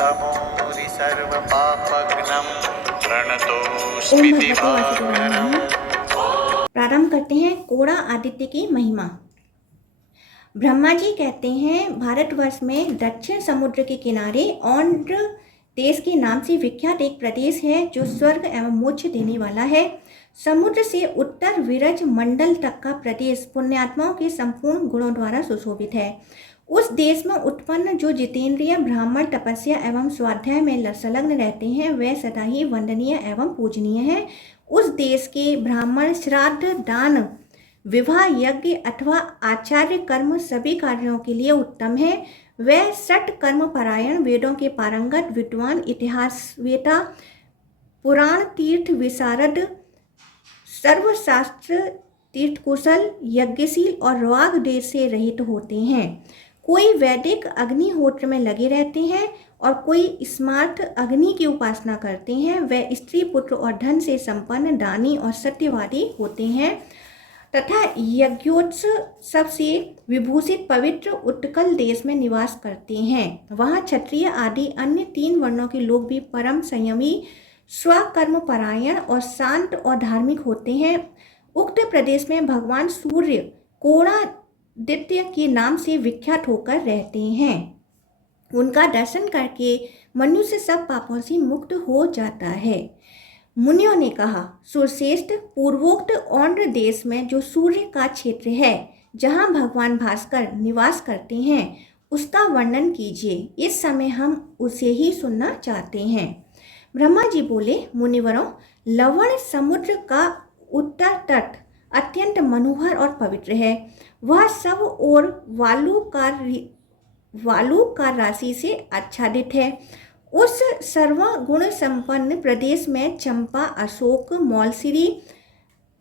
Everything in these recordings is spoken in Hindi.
तमोरि सर्वपापघ्नं ओम प्रणतोऽस्मि भगवते वासुदेवाय दिवाकरम्। नमः। प्रारंभ करते हैं कोड़ा आदित्य की महिमा। ब्रह्मा जी कहते हैं, भारतवर्ष में दक्षिण समुद्र के किनारे औंध्र देश के नाम से विख्यात एक प्रदेश है जो स्वर्ग एवं मोक्ष देने वाला है। समुद्र से उत्तर विरज मंडल तक का प्रदेश पुण्यात्माओं के संपूर्ण गुणों द्वारा सुशोभित है। उस देश में उत्पन्न जो जितेंद्रिय ब्राह्मण तपस्या एवं स्वाध्याय में संलग्न रहते हैं, वे सदा ही वंदनीय एवं पूजनीय हैं। उस देश के ब्राह्मण श्राद्ध, दान, विवाह, यज्ञ अथवा आचार्य कर्म सभी कार्यों के लिए उत्तम है। वह सठ कर्म परायण, वेदों के पारंगत विद्वान, इतिहासवेता, पुराण तीर्थ विशारद, सर्वशास्त्र तीर्थ कुशल, यज्ञशील और राग देश से रहित होते हैं। कोई वैदिक अग्निहोत्र में लगे रहते हैं और कोई स्मार्थ अग्नि की उपासना करते हैं। वह स्त्री, पुत्र और धन से संपन्न, दानी और सत्यवादी होते हैं तथा यज्ञोत्सव से विभूषित पवित्र उत्कल देश में निवास करते हैं। वहाँ क्षत्रिय आदि अन्य 3 वर्णों के लोग भी परम संयमी, स्वकर्म परायण और शांत और धार्मिक होते हैं। उक्त प्रदेश में भगवान सूर्य कोणादित्य के नाम से विख्यात होकर रहते हैं। उनका दर्शन करके मनुष्य सब पापों से मुक्त हो जाता है। मुनियों ने कहा, सुरश्रेष्ठ, पूर्वोक्त औंध्र देश में जो सूर्य का क्षेत्र है, जहाँ भगवान भास्कर निवास करते हैं, उसका वर्णन कीजिए। इस समय हम उसे ही सुनना चाहते हैं। ब्रह्मा जी बोले, मुनिवरों, लवण समुद्र का उत्तर तट अत्यंत मनोहर और पवित्र है। वह सब और वालुकार राशि से आच्छादित है। उस सर्वगुण संपन्न प्रदेश में चंपा, अशोक, मौलसिरी,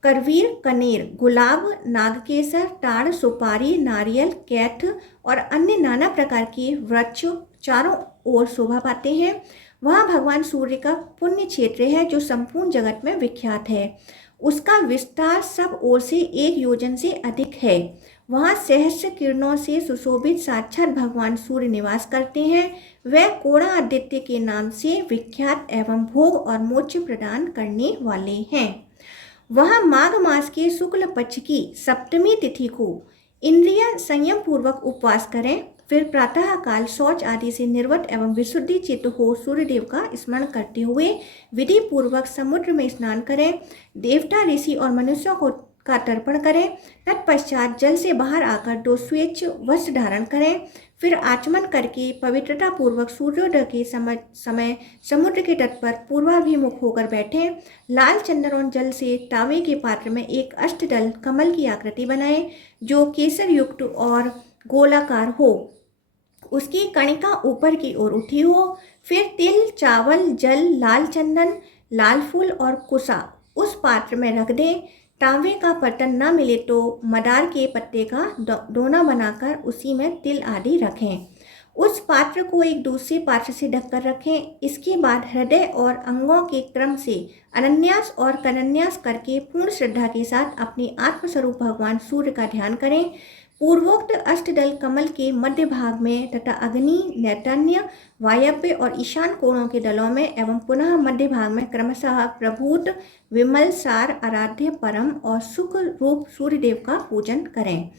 करवीर, कनेर, गुलाब, नागकेसर, ताड़, सुपारी, नारियल, कैथ और अन्य नाना प्रकार के वृक्ष चारों ओर शोभा पाते हैं। वहाँ भगवान सूर्य का पुण्य क्षेत्र है जो संपूर्ण जगत में विख्यात है। उसका विस्तार सब ओर से 1 योजन से अधिक है। वहाँ सहस्र किरणों से सुशोभित साक्षात भगवान सूर्य निवास करते हैं। वह कोड़ा आदित्य के नाम से विख्यात एवं भोग और मोक्ष प्रदान करने वाले हैं। वहाँ माघ मास के शुक्ल पक्ष की सप्तमी तिथि को इंद्रिय संयम पूर्वक उपवास करें। फिर प्रातः काल शौच आदि से निर्वत एवं विशुद्धि चित्त हो सूर्यदेव का स्मरण करते हुए विधि पूर्वक समुद्र में स्नान करें। देवता, ऋषि और मनुष्यों का तर्पण करें। तत्पश्चात जल से बाहर आकर 2 स्वच्छ वस्त्र धारण करें। फिर आचमन करके पवित्रता पूर्वक सूर्योदय के समय समुद्र के तट पर पूर्वाभिमुख होकर बैठें। लाल चंदन और जल से तांबे के पात्र में एक अष्टदल कमल की आकृति बनाएं जो केसर युक्त और गोलाकार हो। उसकी कणिका ऊपर की ओर उठी हो। फिर तिल, चावल, जल, लाल चंदन, लाल फूल और कुसा उस पात्र में रख दें। तांबे का बर्तन न मिले तो मदार के पत्ते का दोना बनाकर उसी में तिल आदि रखें। उस पात्र को एक दूसरे पात्र से ढककर रखें। इसके बाद हृदय और अंगों के क्रम से अनन्यास और कनन्यास करके पूर्ण श्रद्धा के साथ अपने आत्मस्वरूप भगवान सूर्य का ध्यान करें। पूर्वोक्त अष्टदल कमल के मध्य भाग में तथा अग्नि, नैतन्य, वायव्य और ईशान कोणों के दलों में एवं पुनः मध्य भाग में क्रमशः प्रभूत, विमल, सार, आराध्य, परम और सुख रूप सूर्यदेव का पूजन करें।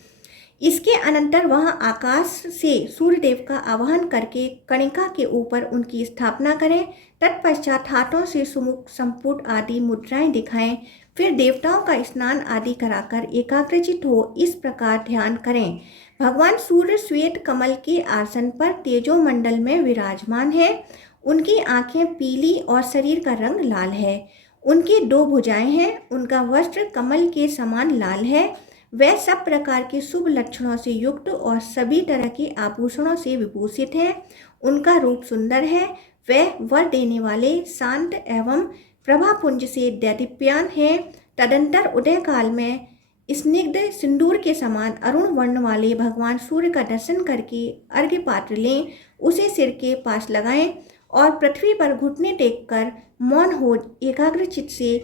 इसके अनंतर वहां आकाश से सूर्यदेव का आवाहन करके कणिका के ऊपर उनकी स्थापना करें। तत्पश्चात हाथों से सुमुख, संपुट आदि मुद्राएं दिखाएं। फिर देवताओं का स्नान आदि कराकर एकाग्रचित हो इस प्रकार ध्यान करें। भगवान सूर्य श्वेत कमल के आसन पर तेजोमंडल में विराजमान है। उनकी आंखें पीली और शरीर का रंग लाल है। उनकी 2 भुजाएं हैं। उनका वस्त्र कमल के समान लाल है। वह सब प्रकार के शुभ लक्षणों से युक्त और सभी तरह के आभूषणों से विभूषित है। उनका रूप सुंदर है। वह वर देने वाले, शांत एवं प्रभापुंज से दैदीप्यमान है। तदंतर उदय काल में स्निग्ध सिंदूर के समान अरुण वर्ण वाले भगवान सूर्य का दर्शन करके अर्घ्य पात्र लें, उसे सिर के पास लगाएं और पृथ्वी पर घुटने टेककर मौन हो एकाग्रचित से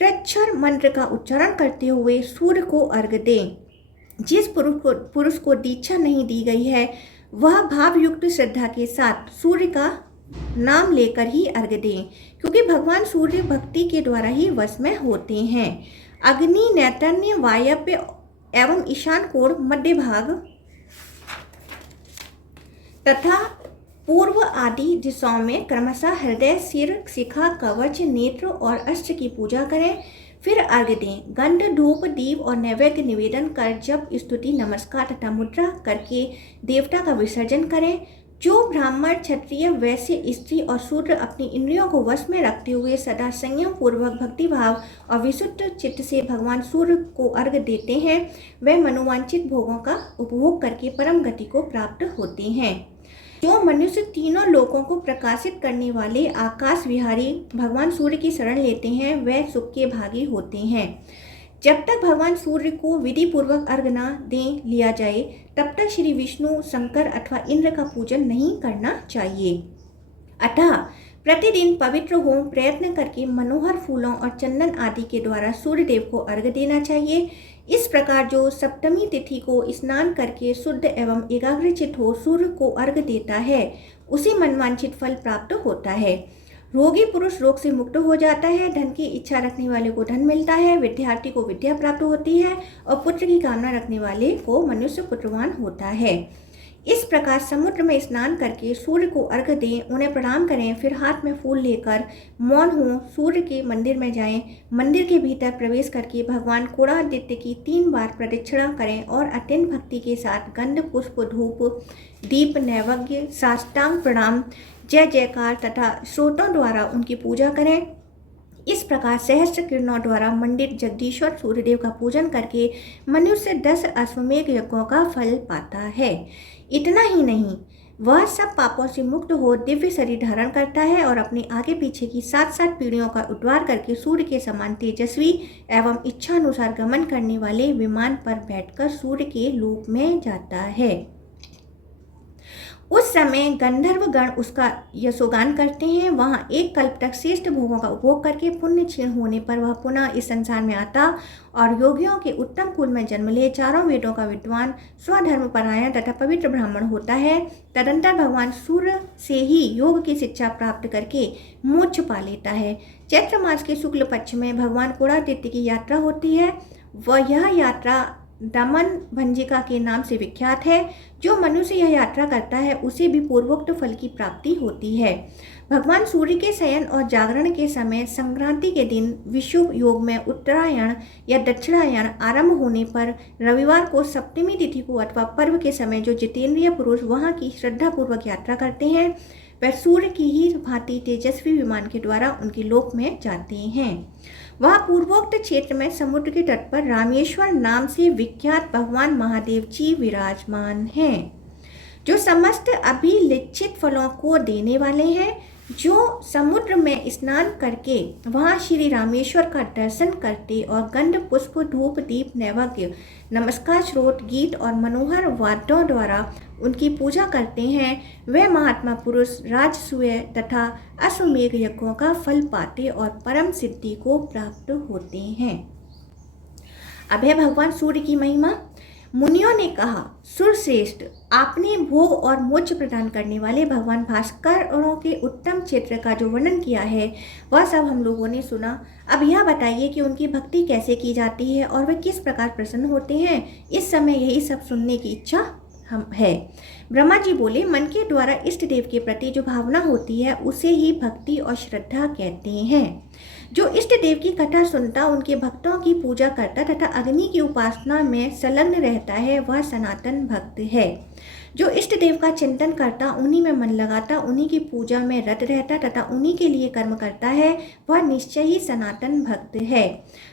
ऋक्षर मंत्र का उच्चारण करते हुए सूर्य को अर्घ्य दें। जिस पुरुष को दीक्षा नहीं दी गई है वह भावयुक्त श्रद्धा के साथ सूर्य का नाम लेकर ही अर्घ्य दें, क्योंकि भगवान सूर्य भक्ति के द्वारा ही वश में होते हैं। अग्नि, नैतन्य, वायव्य एवं ईशान कोण, मध्य भाग तथा पूर्व आदि दिशाओं में क्रमशः हृदय, सिर, शिखा, कवच, नेत्र और अष्ट की पूजा करें। फिर अर्घ्य दें। गंध, धूप, दीप और नैवेद्य निवेदन कर जप, स्तुति, नमस्कार तथा मुद्रा करके देवता का विसर्जन करें। जो ब्राह्मण, क्षत्रिय, वैश्य, स्त्री और शूद्र अपनी इंद्रियों को वश में रखते हुए सदा संयम पूर्वक भक्तिभाव और विशुद्ध चित्त से भगवान सूर्य को अर्घ्य देते हैं, वे मनोवांछित भोगों का उपभोग करके परम गति को प्राप्त होते हैं। जो मनुष्य तीनों लोकों को प्रकाशित करने वाले आकाश विहारी भगवान सूर्य की शरण लेते हैं, वे सुख के भागी होते हैं। जब तक भगवान सूर्य को विधि पूर्वक अर्घ्य न दे लिया जाए, तब तक श्री विष्णु, शंकर अथवा इंद्र का पूजन नहीं करना चाहिए। अतः प्रतिदिन पवित्र होम प्रयत्न करके मनोहर फूलों और चंदन आदि के द्वारा सूर्य देव को अर्घ्य देना चाहिए। इस प्रकार जो सप्तमी तिथि को स्नान करके शुद्ध एवं एकाग्रचित हो सूर्य को अर्घ्य देता है, उसे मनवांछित फल प्राप्त होता है। रोगी पुरुष रोग से मुक्त हो जाता है, धन की इच्छा रखने वाले को धन मिलता है, विद्यार्थी को विद्या प्राप्त होती है और पुत्र की कामना रखने वाले को मनुष्य पुत्रवान होता है। इस प्रकार समुद्र में स्नान करके सूर्य को अर्घ्य दें, उन्हें प्रणाम करें, फिर हाथ में फूल लेकर मौन हो सूर्य के मंदिर में जाएं। मंदिर के भीतर प्रवेश करके भगवान कोणादित्य की 3 बार प्रदक्षिणा करें और अत्यंत भक्ति के साथ गंध, पुष्प, धूप, दीप, नैवेद्य, साष्टांग प्रणाम, जय जयकार तथा स्रोतों द्वारा उनकी पूजा करें। इस प्रकार सहस्त्र किरणों द्वारा मंडित जगदीश्वर सूर्यदेव का पूजन करके मनुष्य 10 अश्वमेघ यज्ञों का फल पाता है। इतना ही नहीं, वह सब पापों से मुक्त हो दिव्य शरीर धारण करता है और अपने आगे पीछे की 7 पीढ़ियों का उद्धार करके सूर्य के समान तेजस्वी एवं इच्छानुसार गमन करने वाले विमान पर बैठकर सूर्य के लोक में जाता है। उस समय गंधर्व गण उसका यशोगान करते हैं। वहाँ एक कल्प तक श्रेष्ठ भोगों का उपभोग करके पुण्य क्षीण होने पर वह पुनः इस संसार में आता और योगियों के उत्तम कुल में जन्म ले चारों वेदों का विद्वान, स्वधर्म परायण तथा पवित्र ब्राह्मण होता है। तदंतर भगवान सूर्य से ही योग की शिक्षा प्राप्त करके मोक्ष पा लेता है। चैत्र मास के शुक्ल पक्ष में भगवान कोणादित्य की यात्रा होती है। वह यह यात्रा दमन भंजिका के नाम से विख्यात है। जो मनुष्य यह यात्रा करता है उसे भी पूर्वोक्त फल की प्राप्ति होती है। भगवान सूर्य के शयन और जागरण के समय संक्रांति के दिन विषुव योग में उत्तरायण या दक्षिणायन आरंभ होने पर रविवार को सप्तमी तिथि को अथवा पर्व के समय जो जितेंद्रिय पुरुष वहाँ की श्रद्धापूर्वक यात्रा करते हैं, वह सूर्य की ही भांति तेजस्वी विमान के द्वारा उनके लोक में जाते हैं। वह पूर्वोक्त क्षेत्र में समुद्र के तट पर रामेश्वर नाम से विख्यात भगवान महादेव जी विराजमान हैं, जो समस्त अभिलिखित फलों को देने वाले हैं। जो समुद्र में स्नान करके वहाँ श्री रामेश्वर का दर्शन करते और गंध, पुष्प, धूप, दीप, नैवेद्य, नमस्कार, स्रोत, गीत और मनोहर वाद्यों द्वारा उनकी पूजा करते हैं, वे महात्मा पुरुष राजसूय तथा अश्वमेघ यज्ञों का फल पाते और परम सिद्धि को प्राप्त होते हैं। अब है भगवान सूर्य की महिमा। मुनियों ने कहा, सुरश्रेष्ठ, आपने भोग और मोक्ष प्रदान करने वाले भगवान भास्करों के उत्तम क्षेत्र का जो वर्णन किया है वह सब हम लोगों ने सुना। अब यह बताइए कि उनकी भक्ति कैसे की जाती है और वे किस प्रकार प्रसन्न होते हैं। इस समय यही सब सुनने की इच्छा हम है। ब्रह्मा जी बोले, मन के द्वारा इष्ट देव के प्रति जो भावना होती है उसे ही भक्ति और श्रद्धा कहते हैं। जो इष्ट देव की कथा सुनता, उनके भक्तों की पूजा करता तथा अग्नि की उपासना में संलग्न रहता है, वह सनातन भक्त है। जो इष्ट देव का चिंतन करता, उन्हीं में मन लगाता, उन्हीं की पूजा में रत रहता तथा उन्हीं के लिए कर्म करता है, वह निश्चय ही सनातन भक्त है।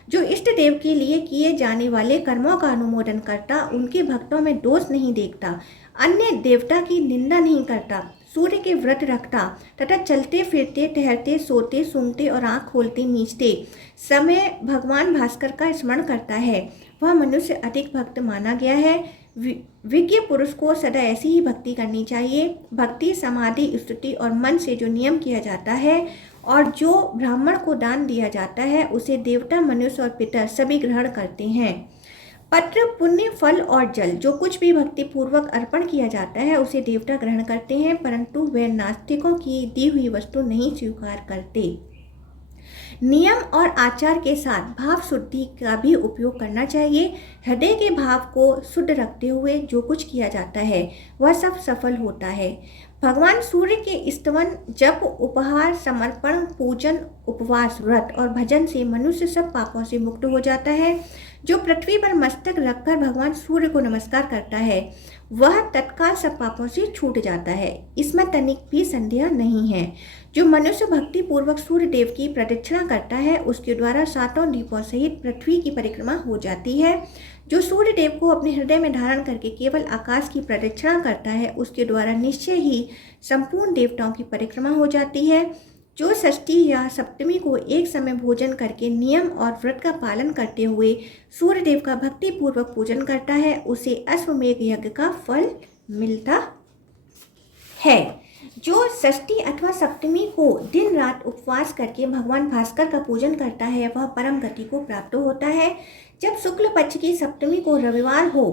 जो इष्ट देव के लिए किए जाने वाले कर्मों का अनुमोदन करता, उनके भक्तों में दोष नहीं देखता, अन्य देवता की निंदा नहीं करता, सूर्य के व्रत रखता तथा चलते फिरते, ठहरते, सोते, सूंघते और आँख खोलते मींचते समय भगवान भास्कर का स्मरण करता है, वह मनुष्य अधिक भक्त माना गया है। विज्ञ पुरुष को सदा ऐसी ही भक्ति करनी चाहिए। भक्ति, समाधि, स्तुति और मन से जो नियम किया जाता है और जो ब्राह्मण को दान दिया जाता है, उसे देवता, मनुष्य और पितर सभी ग्रहण करते हैं। पत्र, पुण्य, फल और जल, जो कुछ भी भक्ति पूर्वक अर्पण किया जाता है उसे देवता ग्रहण करते हैं, परंतु वे नास्तिकों की दी हुई वस्तु नहीं स्वीकार करते। नियम और आचार के साथ भाव शुद्धि का भी उपयोग करना चाहिए। हृदय के भाव को शुद्ध रखते हुए जो कुछ किया जाता है वह सब सफल होता है। भगवान सूर्य के स्तवन, जप, उपहार, समर्पण, पूजन, उपवास, व्रत और भजन से मनुष्य सब पापों से मुक्त हो जाता है। जो पृथ्वी पर मस्तक रखकर भगवान सूर्य को नमस्कार करता है वह तत्काल सब पापों से छूट जाता है, इसमें तनिक भी संदेह नहीं है। जो मनुष्य भक्ति पूर्वक सूर्य देव की प्रदक्षिणा करता है उसके द्वारा सातों द्वीपों सहित पृथ्वी की परिक्रमा हो जाती है। जो सूर्य देव को अपने हृदय में धारण करके केवल आकाश की प्रदक्षिणा करता है उसके द्वारा निश्चय ही संपूर्ण देवताओं की परिक्रमा हो जाती है। जो षष्ठी या सप्तमी को एक समय भोजन करके नियम और व्रत का पालन करते हुए सूर्य देव का भक्ति पूर्वक पूजन करता है उसे अश्वमेघ यज्ञ का फल मिलता है। जो षष्ठी अथवा सप्तमी को दिन रात उपवास करके भगवान भास्कर का पूजन करता है वह परम गति को प्राप्त होता है। जब शुक्ल पक्ष की सप्तमी को रविवार हो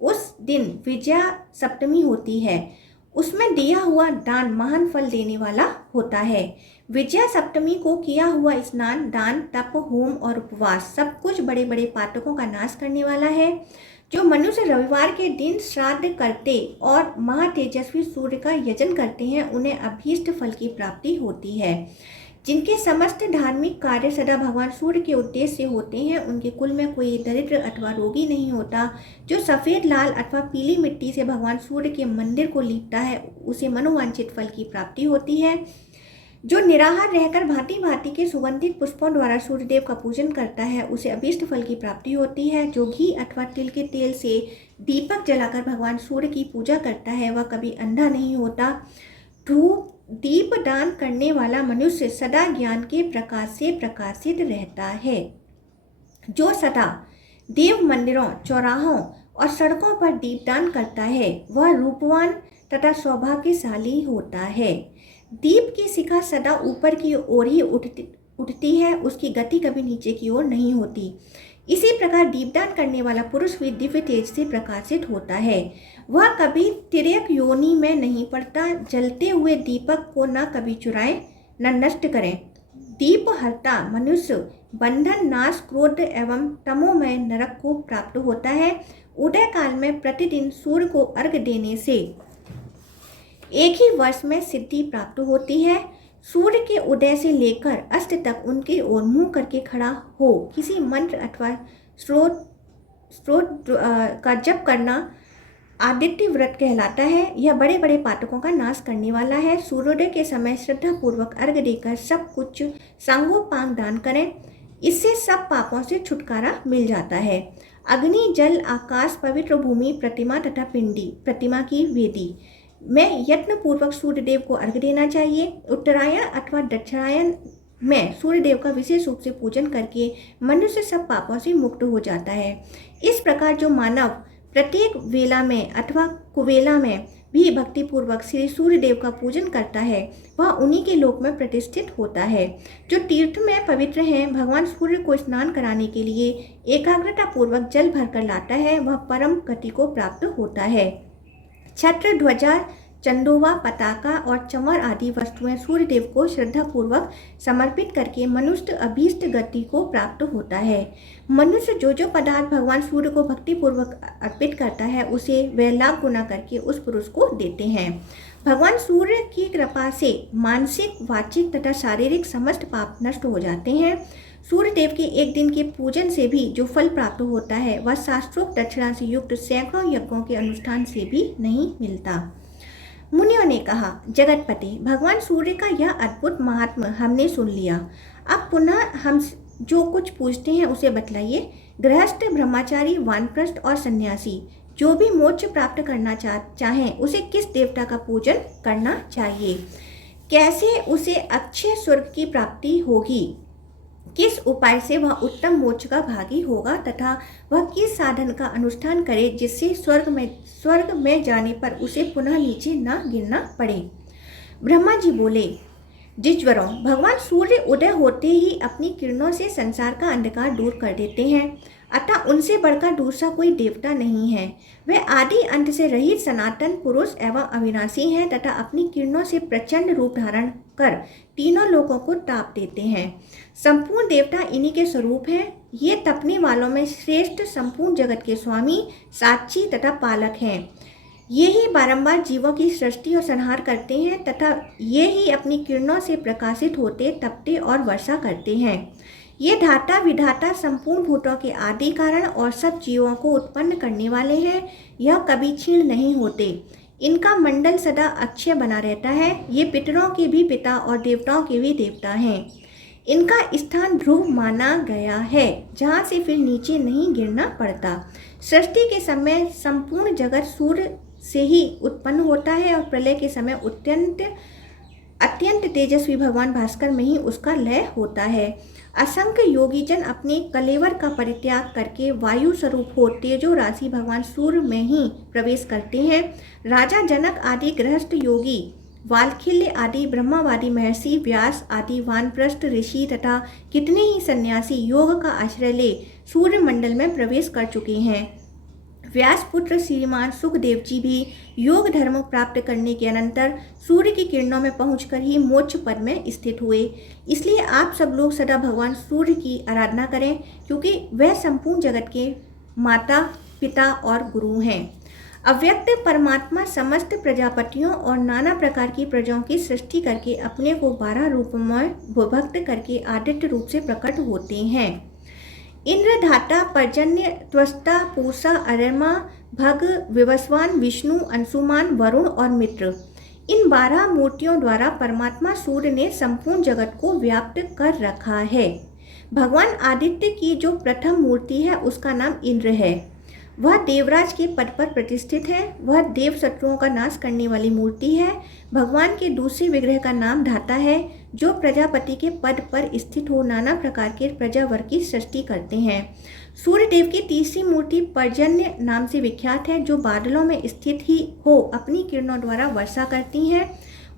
उस दिन विजया सप्तमी होती है, उसमें दिया हुआ दान महान फल देने वाला होता है। विजया सप्तमी को किया हुआ स्नान, दान, तप, होम और उपवास सब कुछ बड़े बड़े पातकों का नाश करने वाला है। जो मनुष्य रविवार के दिन श्राद्ध करते और महातेजस्वी सूर्य का यजन करते हैं उन्हें अभीष्ट फल की प्राप्ति होती है। जिनके समस्त धार्मिक कार्य सदा भगवान सूर्य के उद्देश्य से होते हैं उनके कुल में कोई दरिद्र अथवा रोगी नहीं होता। जो सफ़ेद, लाल अथवा पीली मिट्टी से भगवान सूर्य के मंदिर को लीपता है उसे मनोवांछित फल की प्राप्ति होती है। जो निराहार रहकर भांति भांति के सुगंधित पुष्पों द्वारा सूर्यदेव का पूजन करता है उसे अभीष्ट फल की प्राप्ति होती है। जो घी अथवा तिल के तेल से दीपक जलाकर भगवान सूर्य की पूजा करता है वह कभी अंधा नहीं होता। धूप दीप दान करने वाला मनुष्य सदा ज्ञान के प्रकाश से प्रकाशित रहता है। जो सदा देव मंदिरों, चौराहों और सड़कों पर दीपदान करता है वह रूपवान तथा सौभाग्यशाली होता है। दीप की शिखा सदा ऊपर की ओर ही उठती है, उसकी गति कभी नीचे की ओर नहीं होती। इसी प्रकार दीपदान करने वाला पुरुष भी दिव्य तेज से प्रकाशित होता है। वह कभी तिर्यक योनि में नहीं पड़ता। जलते हुए दीपक को न कभी चुराएं न नष्ट करें। दीप हरता मनुष्य बंधन, नाश, क्रोध एवं तमोमय नरक को प्राप्त होता है। उदय काल में प्रतिदिन सूर्य को अर्घ्य देने से एक ही वर्ष में सिद्धि प्राप्त होती है। सूर्य के उदय से लेकर अस्त तक उनकी ओर मुंह करके खड़ा हो किसी मंत्र अथवा स्त्रोत का जप करना आदित्य व्रत कहलाता है। यह बड़े बड़े पातकों का नाश करने वाला है। सूर्योदय के समय श्रद्धा पूर्वक अर्घ्य देकर सब कुछ सांगोपांग दान करें, इससे सब पापों से छुटकारा मिल जाता है। अग्नि, जल, आकाश, पवित्र भूमि, प्रतिमा तथा पिंडी, प्रतिमा की वेदी में यत्न पूर्वक सूर्यदेव को अर्घ्य देना चाहिए। उत्तरायण अथवा दक्षिणायन में सूर्यदेव का विशेष रूप से पूजन करके मनुष्य सब पापों से मुक्त हो जाता है। इस प्रकार जो मानव प्रत्येक वेला में अथवा कुवेला में भी भक्तिपूर्वक श्री सूर्यदेव का पूजन करता है वह उन्हीं के लोक में प्रतिष्ठित होता है। जो तीर्थ में पवित्र हैं, भगवान सूर्य को स्नान कराने के लिए एकाग्रता पूर्वक जल भरकर लाता है वह परम गति को प्राप्त होता है। छत्र, ध्वजा, चंदोवा, पताका और चंवर आदि वस्तुएं सूर्यदेव को श्रद्धापूर्वक समर्पित करके मनुष्य अभीष्ट गति को प्राप्त होता है। मनुष्य जो जो पदार्थ भगवान सूर्य को भक्तिपूर्वक अर्पित करता है उसे वे लाख गुना करके उस पुरुष को देते हैं। भगवान सूर्य की कृपा से मानसिक, वाचिक तथा शारीरिक समस्त पाप नष्ट हो जाते हैं। सूर्य देव के एक दिन के पूजन से भी जो फल प्राप्त होता है वह शास्त्रोक्त दक्षिणा से युक्त सैकड़ों यज्ञों के अनुष्ठान से भी नहीं मिलता। मुनियों ने कहा, जगतपति, भगवान सूर्य का यह अद्भुत महात्मा हमने सुन लिया। अब पुनः हम जो कुछ पूछते हैं उसे बतलाइए। गृहस्थ, ब्रह्मचारी, वानप्रस्थ और सन्यासी जो भी मोक्ष प्राप्त करना चाहें उसे किस देवता का पूजन करना चाहिए? कैसे उसे अक्षय स्वर्ग की प्राप्ति होगी? किस उपाय से वह उत्तम मोक्ष का भागी होगा तथा वह किस साधन का अनुष्ठान करे जिससे स्वर्ग में जाने पर उसे पुनः नीचे न गिरना पड़े? ब्रह्मा जी बोले, जिज्वरों, भगवान सूर्य उदय होते ही अपनी किरणों से संसार का अंधकार दूर कर देते हैं। अतः उनसे बढ़कर दूसरा कोई देवता नहीं है। वे आदि अंत से रहित सनातन पुरुष एवं अविनाशी हैं तथा अपनी किरणों से प्रचंड रूप धारण कर तीनों लोगों को ताप देते हैं। संपूर्ण देवता इन्हीं के स्वरूप हैं। ये तपने वालों में श्रेष्ठ संपूर्ण जगत के स्वामी, साक्षी तथा पालक हैं। ये ही बारंबार जीवों की सृष्टि और संहार करते हैं तथा ये ही अपनी किरणों से प्रकाशित होते, तपते और वर्षा करते हैं। ये धाता विधाता संपूर्ण भूतों के आदि कारण और सब जीवों को उत्पन्न करने वाले हैं। यह कभी क्षीण नहीं होते। इनका मंडल सदा अक्षय बना रहता है। ये पितरों के भी पिता और देवताओं के भी देवता हैं। इनका स्थान ध्रुव माना गया है, जहाँ से फिर नीचे नहीं गिरना पड़ता। सृष्टि के समय संपूर्ण जगत सूर्य से ही उत्पन्न होता है और प्रलय के समय अत्यंत तेजस्वी भगवान भास्कर में ही उसका लय होता है। असंख्य योगीजन अपने कलेवर का परित्याग करके वायु स्वरूप हो तेजो राशि भगवान सूर्य में ही प्रवेश करते हैं। राजा जनक आदि गृहस्थ योगी, वाल्खिल्य आदि ब्रह्मवादी महर्षि, व्यास आदि वानप्रस्थ ऋषि तथा कितने ही सन्यासी योग का आश्रय ले सूर्य मंडल में प्रवेश कर चुके हैं। व्यासपुत्र श्रीमान सुखदेव जी भी योग धर्म प्राप्त करने के अनंतर सूर्य की किरणों में पहुंचकर ही मोक्ष पद में स्थित हुए। इसलिए आप सब लोग सदा भगवान सूर्य की आराधना करें, क्योंकि वह संपूर्ण जगत के माता, पिता और गुरु हैं। अव्यक्त परमात्मा समस्त प्रजापतियों और नाना प्रकार की प्रजाओं की सृष्टि करके अपने को 12 रूपों में भक्त करके आदित्य रूप से प्रकट होते हैं। इंद्र, धाता, पर्जन्य, त्वष्टा, पूषा, अरमा, भग, विवस्वान, विष्णु, अंशुमान, वरुण और मित्र, इन 12 मूर्तियों द्वारा परमात्मा सूर्य ने संपूर्ण जगत को व्याप्त कर रखा है। भगवान आदित्य की जो प्रथम मूर्ति है उसका नाम इंद्र है। वह देवराज के पद पर प्रतिष्ठित है। वह देव शत्रुओं का नाश करने वाली मूर्ति है। भगवान के दूसरे विग्रह का नाम धाता है, जो प्रजापति के पद पर स्थित हो नाना प्रकार के प्रजावर्ग की सृष्टि करते हैं। सूर्य देव की तीसरी मूर्ति पर्जन्य नाम से विख्यात है, जो बादलों में स्थित ही हो अपनी किरणों द्वारा वर्षा करती हैं।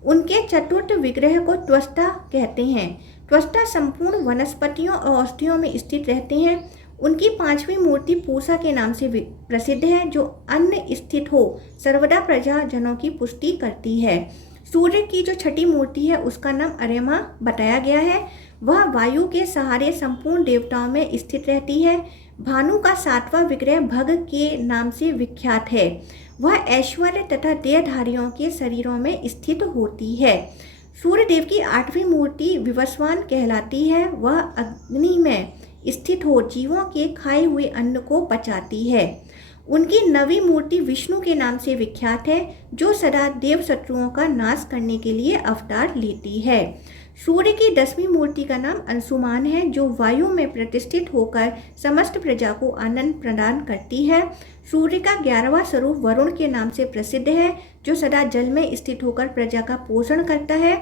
उनके चतुर्थ विग्रह को त्वष्टा कहते हैं। त्वष्टा संपूर्ण वनस्पतियों और औषधियों में स्थित रहते हैं। उनकी पांचवी मूर्ति पूषा के नाम से प्रसिद्ध है, जो अन्न स्थित हो सर्वदा प्रजाजनों की पुष्टि करती है। सूर्य की जो छठी मूर्ति है उसका नाम अरेमा बताया गया है। वह वायु के सहारे संपूर्ण देवताओं में स्थित रहती है। भानु का 7वां विग्रह भग के नाम से विख्यात है। वह ऐश्वर्य तथा देहधारियों के शरीरों में स्थित होती है। सूर्य देव की 8वीं मूर्ति विवस्वान कहलाती है। वह अग्नि में स्थित हो जीवों के खाए हुए अन्न को पचाती है। उनकी 9वीं मूर्ति विष्णु के नाम से विख्यात है, जो सदा देव शत्रुओं का नाश करने के लिए अवतार लेती है। सूर्य की 10वीं मूर्ति का नाम अंशुमान है, जो वायु में प्रतिष्ठित होकर समस्त प्रजा को आनंद प्रदान करती है। सूर्य का 11वां स्वरूप वरुण के नाम से प्रसिद्ध है, जो सदा जल में स्थित होकर प्रजा का पोषण करता है।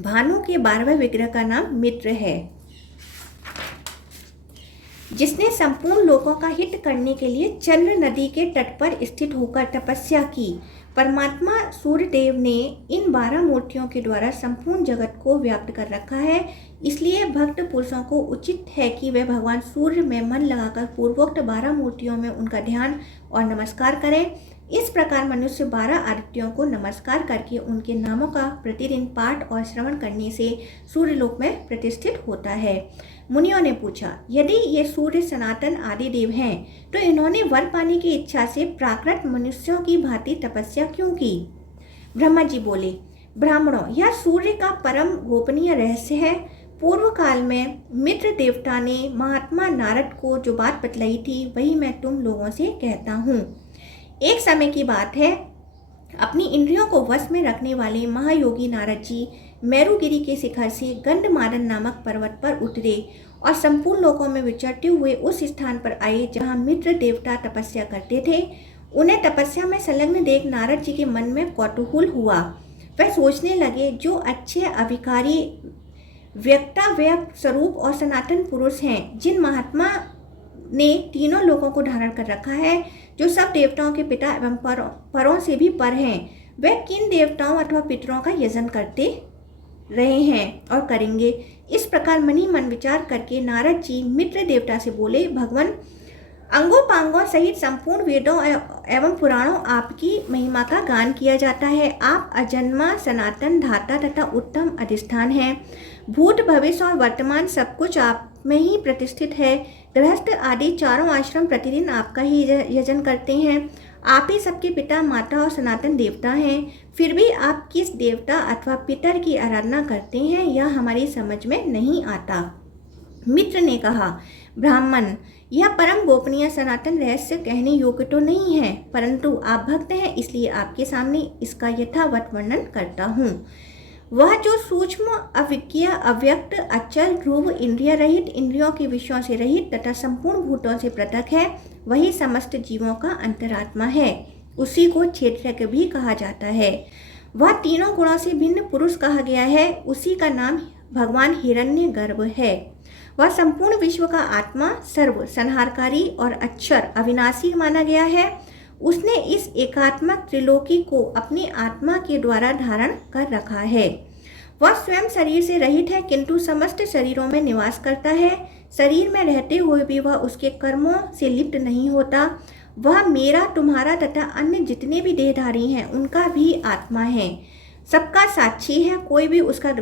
भानु के 12वें विग्रह का नाम मित्र है, जिसने संपूर्ण लोगों का हित करने के लिए चंद्र नदी के तट पर स्थित होकर तपस्या की। परमात्मा सूर्यदेव ने इन 12 मूर्तियों के द्वारा संपूर्ण जगत को व्याप्त कर रखा है। इसलिए भक्त पुरुषों को उचित है कि वे भगवान सूर्य में मन लगाकर पूर्वोक्त 12 मूर्तियों में उनका ध्यान और नमस्कार करें। इस प्रकार मनुष्य 12 आदित्यों को नमस्कार करके उनके नामों का प्रतिदिन पाठ और श्रवण करने से सूर्यलोक में प्रतिष्ठित होता है। मुनियों ने पूछा, यदि ये सूर्य सनातन आदि देव हैं, तो इन्होंने वर पाने की इच्छा से प्राकृत मनुष्यों की भांति तपस्या क्यों की? ब्रह्मा जी बोले, ब्राह्मणों, यह सूर्य का परम गोपनीय रहस्य है। पूर्व काल में मित्र देवता ने महात्मा नारद को जो बात बतलाई थी, वही मैं तुम लोगों से कहता हूँ। एक समय की बात है, अपनी इंद्रियों को वश में रखने वाले महायोगी नारद जी मेरुगिरी के शिखर से गंधमादन नामक पर्वत पर उतरे और संपूर्ण लोकों में विचरते हुए उस स्थान पर आए जहाँ मित्र देवता तपस्या करते थे। उन्हें तपस्या में संलग्न देख नारद जी के मन में कौतूहल हुआ। वह सोचने लगे, जो अच्छे अभिकारी व्यक्ताव्यक्त स्वरूप और सनातन पुरुष हैं, जिन महात्मा ने तीनों लोकों को धारण कर रखा है, जो सब देवताओं के पिता एवं परों से भी पर हैं, वे किन देवताओं अथवा पितरों का यजन करते रहे हैं और करेंगे। इस प्रकार मन ही मन विचार करके नारद जी मित्र देवता से बोले, भगवान, अंगों पांगों सहित संपूर्ण वेदों एवं पुराणों आपकी महिमा का गान किया जाता है। आप अजन्मा सनातन धाता तथा उत्तम अधिष्ठान हैं। भूत भविष्य और वर्तमान सब कुछ आप में ही प्रतिष्ठित है। गृहस्थ आदि चारों आश्रम प्रतिदिन आपका ही यजन करते हैं। आप ही सबके पिता माता और सनातन देवता हैं। फिर भी आप किस देवता अथवा पितर की आराधना करते हैं यह हमारी समझ में नहीं आता। मित्र ने कहा, ब्राह्मण, यह परम गोपनीय सनातन रहस्य कहने योग्य तो नहीं है, परंतु आप भक्त हैं इसलिए आपके सामने इसका यथावत वर्णन करता हूँ। वह जो सूक्ष्म अविज्ञेय अव्यक्त अचल ध्रुव इंद्रिय रहित इंद्रियों के विषयों से रहित तथा संपूर्ण भूतों से पृथक है, वही समस्त जीवों का अंतरात्मा है। उसी को क्षेत्रज्ञ भी कहा जाता है। वह तीनों गुणों से भिन्न पुरुष कहा गया है। उसी का नाम भगवान हिरण्यगर्भ है। वह संपूर्ण विश्व का आत्मा, सर्व संहारकारी और अक्षर अविनाशी माना गया है। उसने इस एकात्मक त्रिलोकी को अपनी आत्मा के द्वारा धारण कर रखा है। वह स्वयं शरीर से रहित है किंतु समस्त शरीरों में निवास करता है। शरीर में रहते हुए भी वह उसके कर्मों से लिप्त नहीं होता। वह मेरा, तुम्हारा तथा अन्य जितने भी देहधारी हैं उनका भी आत्मा है। सबका साक्षी है, कोई भी उसका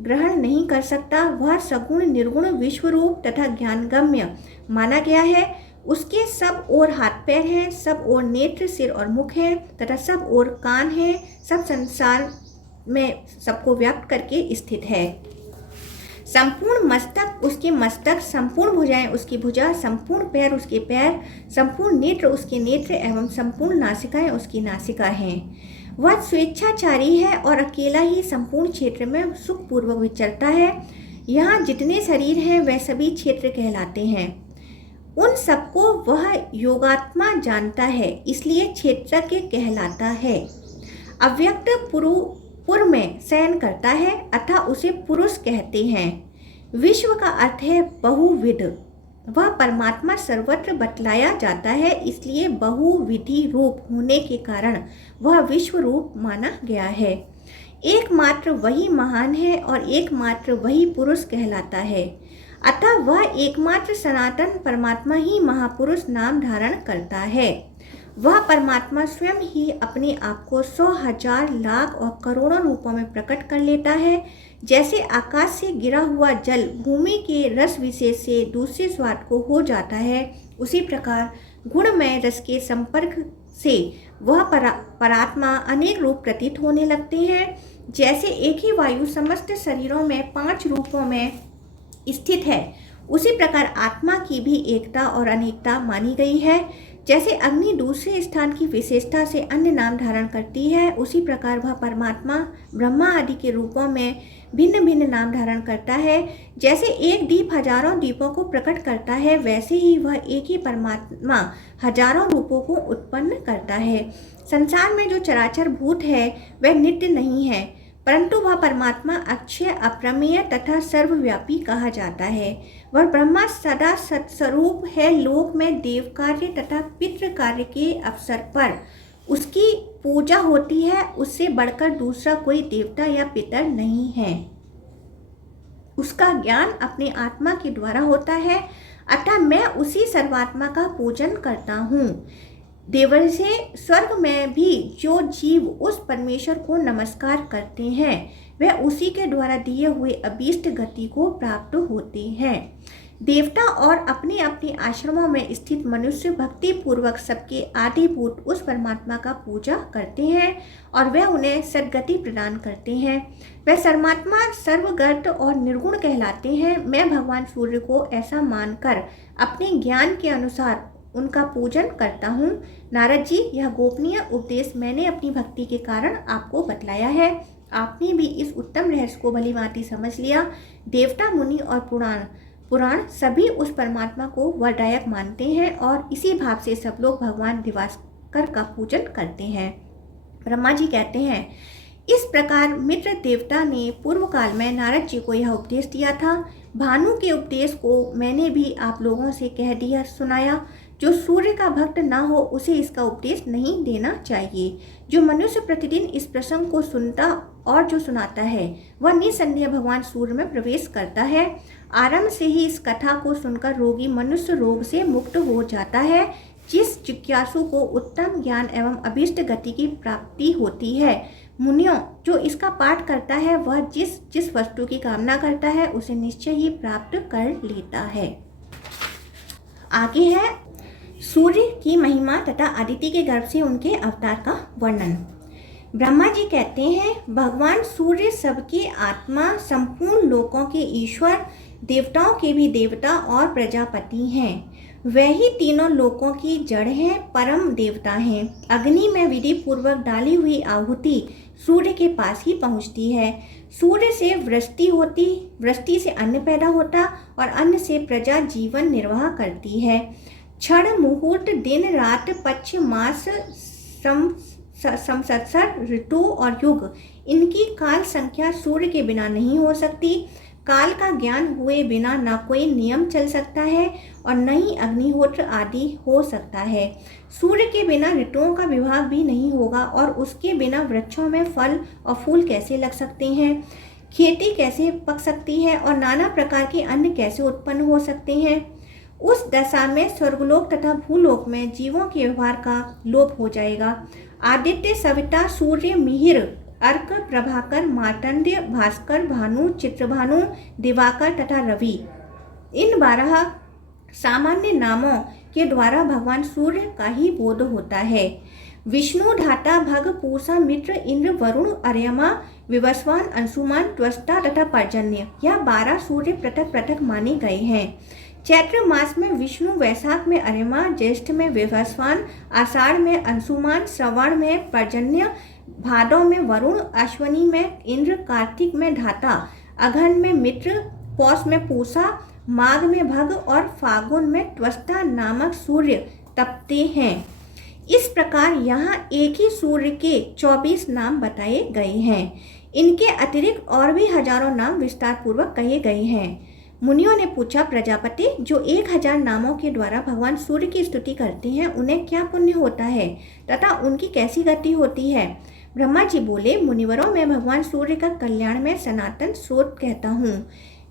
ग्रहण नहीं कर सकता। वह सगुण निर्गुण विश्वरूप तथा ज्ञानगम्य माना गया है। उसके सब ओर हाथ पैर हैं, सब ओर नेत्र सिर और मुख है तथा सब ओर कान है। सब संसार में सबको व्याप्त करके स्थित है। संपूर्ण मस्तक उसके मस्तक, संपूर्ण भुजाएं उसकी भुजा, संपूर्ण पैर उसके पैर, संपूर्ण नेत्र उसके नेत्र एवं संपूर्ण नासिकाएं उसकी नासिका हैं। वह स्वेच्छाचारी है और अकेला ही संपूर्ण क्षेत्र में सुखपूर्वक विचरता है। यहाँ जितने शरीर हैं वह सभी क्षेत्र कहलाते हैं। उन सबको वह योगात्मा जानता है, इसलिए क्षेत्रज्ञ कहलाता है। अव्यक्त पुर में शयन करता है अतः उसे पुरुष कहते हैं। विश्व का अर्थ है बहुविध। वह परमात्मा सर्वत्र बतलाया जाता है, इसलिए बहुविधि रूप होने के कारण वह विश्व रूप माना गया है। एकमात्र वही महान है और एकमात्र वही पुरुष कहलाता है। अतः वह एकमात्र सनातन परमात्मा ही महापुरुष नाम धारण करता है। वह परमात्मा स्वयं ही अपने आप को 100,000 लाख और करोड़ों रूपों में प्रकट कर लेता है। जैसे आकाश से गिरा हुआ जल भूमि के रस विशेष से दूसरे स्वाद को हो जाता है, उसी प्रकार गुणमय रस के संपर्क से वह परात्मा अनेक रूप प्रतीत होने लगते हैं। जैसे एक ही वायु समस्त शरीरों में 5 रूपों में स्थित है, उसी प्रकार आत्मा की भी एकता और अनेकता मानी गई है। जैसे अग्नि दूसरे स्थान की विशेषता से अन्य नाम धारण करती है, उसी प्रकार वह परमात्मा ब्रह्मा आदि के रूपों में भिन्न भिन्न नाम धारण करता है। जैसे एक दीप हजारों दीपों को प्रकट करता है, वैसे ही वह एक ही परमात्मा हजारों रूपों को उत्पन्न करता है। संसार में जो चराचर भूत है वह नित्य नहीं है, परंतु वह परमात्मा अक्षय अप्रमेय तथा सर्वव्यापी कहा जाता है। वह ब्रह्मा सदा सत्स्वरूप है। लोक में देव कार्य तथा पितृ कार्य के अवसर पर उसकी पूजा होती है। उससे बढ़कर दूसरा कोई देवता या पितर नहीं है। उसका ज्ञान अपने आत्मा के द्वारा होता है, अतः मैं उसी सर्वात्मा का पूजन करता हूँ। देवर्षि स्वर्ग में भी जो जीव उस परमेश्वर को नमस्कार करते हैं वह उसी के द्वारा दिए हुए अभीष्ट गति को प्राप्त होते हैं। देवता और अपने अपने आश्रमों में स्थित मनुष्य भक्ति पूर्वक सबके आदिभूत उस परमात्मा का पूजा करते हैं और वह उन्हें सद्गति प्रदान करते हैं। वह परमात्मा सर्वगत और निर्गुण कहलाते हैं। मैं भगवान सूर्य को ऐसा मानकर अपने ज्ञान के अनुसार उनका पूजन करता हूँ। नारद जी, यह गोपनीय उपदेश मैंने अपनी भक्ति के कारण आपको बतलाया है। आपने भी इस उत्तम रहस्य को भली भांति समझ लिया। देवता मुनि और पुराण सभी उस परमात्मा को वरदायक मानते हैं और इसी भाव से सब लोग भगवान दिवाकर का पूजन करते हैं। ब्रह्मा जी कहते हैं, इस प्रकार मित्र देवता ने पूर्व काल में नारद जी को यह उपदेश दिया था। भानु के उपदेश को मैंने भी आप लोगों से कह दिया सुनाया। जो सूर्य का भक्त ना हो उसे इसका उपदेश नहीं देना चाहिए। जो मनुष्य प्रतिदिन इस प्रसंग को सुनता और जो सुनाता है वह निसंदेह भगवान सूर्य में प्रवेश करता है। आरंभ से ही इस कथा को सुनकर रोगी मनुष्य रोग से मुक्त हो जाता है। जिस जिज्ञासु को उत्तम ज्ञान एवं अभीष्ट गति की प्राप्ति होती है, मुनियों, जो इसका पाठ करता है वह जिस जिस वस्तु की कामना करता है उसे निश्चय ही प्राप्त कर लेता है। आगे है सूर्य की महिमा तथा अदिति के गर्भ से उनके अवतार का वर्णन। ब्रह्मा जी कहते हैं, भगवान सूर्य सबकी आत्मा, संपूर्ण लोकों के ईश्वर, देवताओं के भी देवता और प्रजापति हैं। वही तीनों लोकों की जड़ हैं, परम देवता हैं। अग्नि में विधि पूर्वक डाली हुई आहुति सूर्य के पास ही पहुंचती है। सूर्य से वृष्टि होती, वृष्टि से अन्न पैदा होता और अन्न से प्रजा जीवन निर्वाह करती है। क्षण मुहूर्त, दिन रात, पक्ष मास, संवत्सर, ऋतु और युग, इनकी काल संख्या सूर्य के बिना नहीं हो सकती। काल का ज्ञान हुए बिना न कोई नियम चल सकता है और न ही अग्निहोत्र आदि हो सकता है। सूर्य के बिना ऋतुओं का विभाग भी नहीं होगा और उसके बिना वृक्षों में फल और फूल कैसे लग सकते हैं, खेती कैसे पक सकती है और नाना प्रकार के अन्न कैसे उत्पन्न हो सकते हैं। उस दशा में स्वर्गलोक तथा भूलोक में जीवों के व्यवहार का लोप हो जाएगा। आदित्य, सविता, सूर्य, मिहिर, अर्क, प्रभाकर, मार्तंड्य, भास्कर, भानु, चित्रभानु, दिवाकर तथा रवि, इन 12 सामान्य नामों के द्वारा भगवान सूर्य का ही बोध होता है। विष्णु, धाता, भग, पूषा, मित्र, इंद्र, वरुण, अर्यमा, विवस्वान, अंशुमान, त्वष्टा तथा पर्जन्य, यह 12 सूर्य पृथक पृथक माने गए हैं। चैत्र मास में विष्णु, वैशाख में अर्यमा, ज्येष्ठ में विवस्वान, आषाढ़ में अंशुमान, श्रवण में पर्जन्य, भादव में वरुण, अश्विनी में इंद्र, कार्तिक में धाता, अघन में मित्र, पौष में पूषा, माघ में भग और फागुन में त्वष्टा नामक सूर्य तपते हैं। इस प्रकार यहाँ एक ही सूर्य के 24 नाम बताए गए हैं। इनके अतिरिक्त और भी हजारों नाम विस्तार पूर्वक कहे गए हैं। मुनियों ने पूछा, प्रजापति, जो 1000 नामों के द्वारा भगवान सूर्य की स्तुति करते हैं उन्हें क्या पुण्य होता है तथा उनकी कैसी गति होती है? ब्रह्मा जी बोले, मुनिवरों, मैं भगवान सूर्य का कल्याण में सनातन स्रोत कहता हूँ,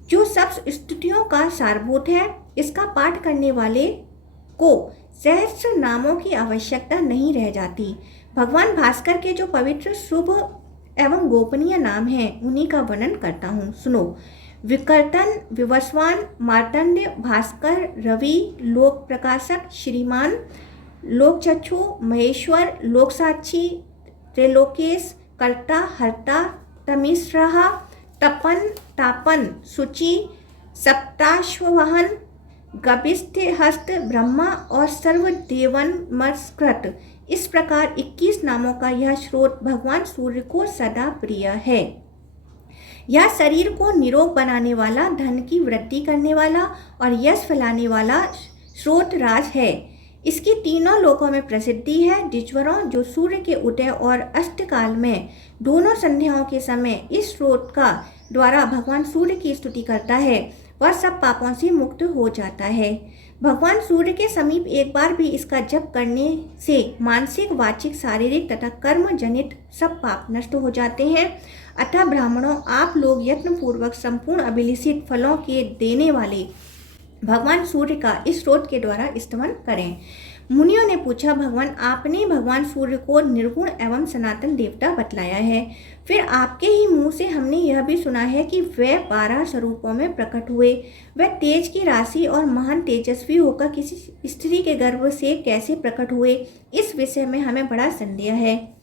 जो सब स्तुतियों का सारभूत है। इसका पाठ करने वाले को सहस्र नामों की आवश्यकता नहीं रह जाती। भगवान भास्कर के जो पवित्र, शुभ एवं गोपनीय नाम हैं उन्हीं का वर्णन करता हूँ, सुनो। विकर्तन, विवस्वान, मार्तंड्य, भास्कर, रवि, लोक प्रकाशक, श्रीमान, लोकचक्षु, महेश्वर, लोकसाक्षी, त्रिलोकेश, कर्ता, हर्ता, तमिश्रहा, तपन, तापन, शुचि, सप्ताश्ववाहन, गभिस्थ हस्त, ब्रह्मा और सर्वदेवनमस्कृत, इस प्रकार 21 नामों का यह स्रोत भगवान सूर्य को सदा प्रिय है। यह शरीर को निरोग बनाने वाला, धन की वृद्धि करने वाला और यश फैलाने वाला स्रोत राज है। इसकी तीनों लोकों में प्रसिद्धि है। द्विजवरों, जो सूर्य के उदय और अस्तकाल में दोनों संध्याओं के समय इस स्रोत का द्वारा भगवान सूर्य की स्तुति करता है, वह सब पापों से मुक्त हो जाता है। भगवान सूर्य के समीप एक बार भी इसका जप करने से मानसिक, वाचिक, शारीरिक तथा कर्म जनित सब पाप नष्ट हो जाते हैं। अतः ब्राह्मणों, आप लोग यत्न पूर्वक संपूर्ण अभिलषित फलों के देने वाले भगवान सूर्य का इस स्रोत के द्वारा स्तमन करें। मुनियों ने पूछा, भगवान, आपने भगवान सूर्य को निर्गुण एवं सनातन देवता बतलाया है, फिर आपके ही मुंह से हमने यह भी सुना है कि वे 12 स्वरूपों में प्रकट हुए। वह तेज की राशि और महान तेजस्वी होकर किसी स्त्री के गर्भ से कैसे प्रकट हुए, इस विषय में हमें बड़ा संदेह है।